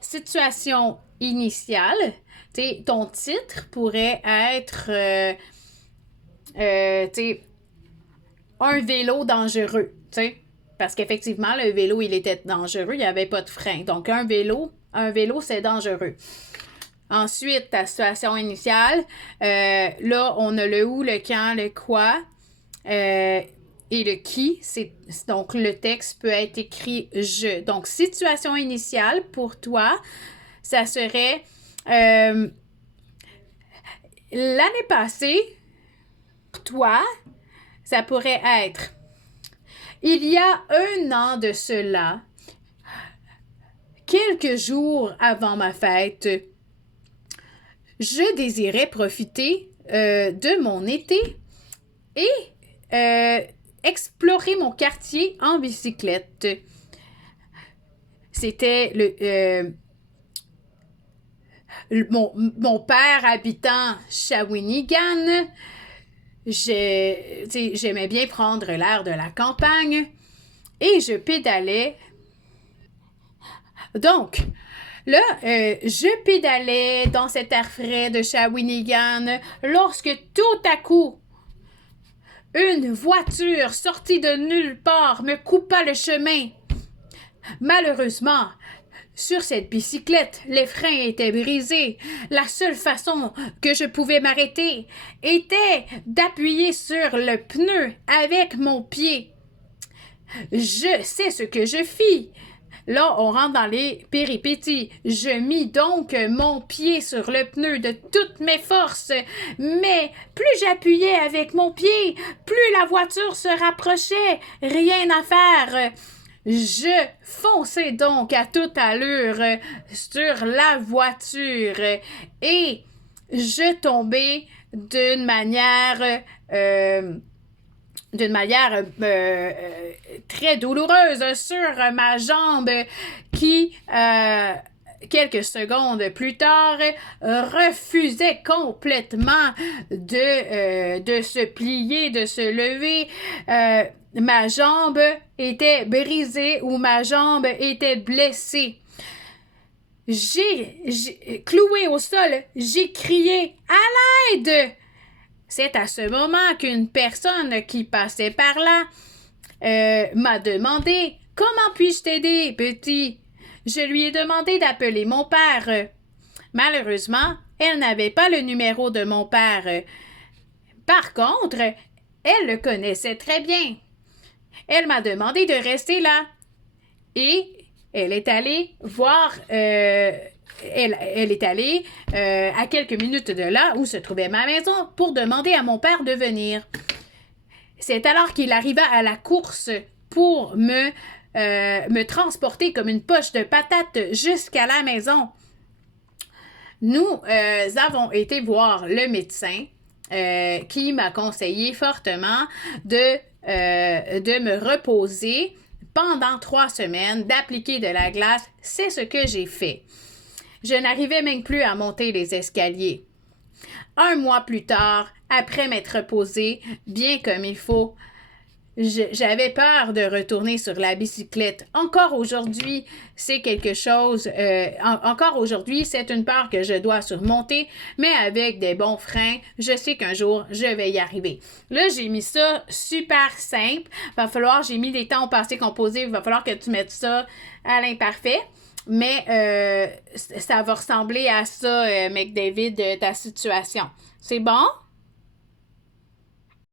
situation initiale, ton titre pourrait être un vélo dangereux, parce qu'effectivement, le vélo, il était dangereux, il n'y avait pas de frein. Donc, un vélo, c'est dangereux. Ensuite, ta situation initiale, là, on a le où, le quand, le quoi, et le qui. Donc, le texte peut être écrit « je ». Donc, situation initiale, pour toi, ça serait l'année passée, toi, ça pourrait être il y a un an de cela, quelques jours avant ma fête, je désirais profiter de mon été et explorer mon quartier en bicyclette. C'était mon père habitant Shawinigan. J'aimais bien prendre l'air de la campagne et je pédalais. Donc, là, je pédalais dans cet air frais de Shawinigan lorsque tout à coup, une voiture sortie de nulle part me coupa le chemin. Malheureusement, sur cette bicyclette, les freins étaient brisés. La seule façon que je pouvais m'arrêter était d'appuyer sur le pneu avec mon pied. Je sais ce que je fis. Là, on rentre dans les péripéties. Je mis donc mon pied sur le pneu de toutes mes forces, mais plus j'appuyais avec mon pied, plus la voiture se rapprochait. Rien à faire. Je fonçai donc à toute allure sur la voiture et je tombai d'une manière très douloureuse sur ma jambe qui, quelques secondes plus tard, refusait complètement de se plier, de se lever. Ma jambe était brisée ou ma jambe était blessée. J'ai cloué au sol, j'ai crié « À l'aide !» C'est à ce moment qu'une personne qui passait par là m'a demandé « Comment puis-je t'aider, petit? » Je lui ai demandé d'appeler mon père. Malheureusement, elle n'avait pas le numéro de mon père. Par contre, elle le connaissait très bien. Elle m'a demandé de rester là. Et elle est allée voir... Elle est allée à quelques minutes de là où se trouvait ma maison pour demander à mon père de venir. C'est alors qu'il arriva à la course pour me transporter comme une poche de patates jusqu'à la maison. Nous avons été voir le médecin qui m'a conseillé fortement de me reposer pendant 3 semaines, d'appliquer de la glace. C'est ce que j'ai fait. Je n'arrivais même plus à monter les escaliers. 1 mois plus tard, après m'être reposée bien comme il faut, j'avais peur de retourner sur la bicyclette. Encore aujourd'hui, c'est quelque chose... encore aujourd'hui, c'est une peur que je dois surmonter, mais avec des bons freins, je sais qu'un jour, je vais y arriver. Là, j'ai mis ça super simple. J'ai mis des temps au passé composé. Il va falloir que tu mettes ça à l'imparfait. Mais ça va ressembler à ça, McDavid, ta situation. C'est bon?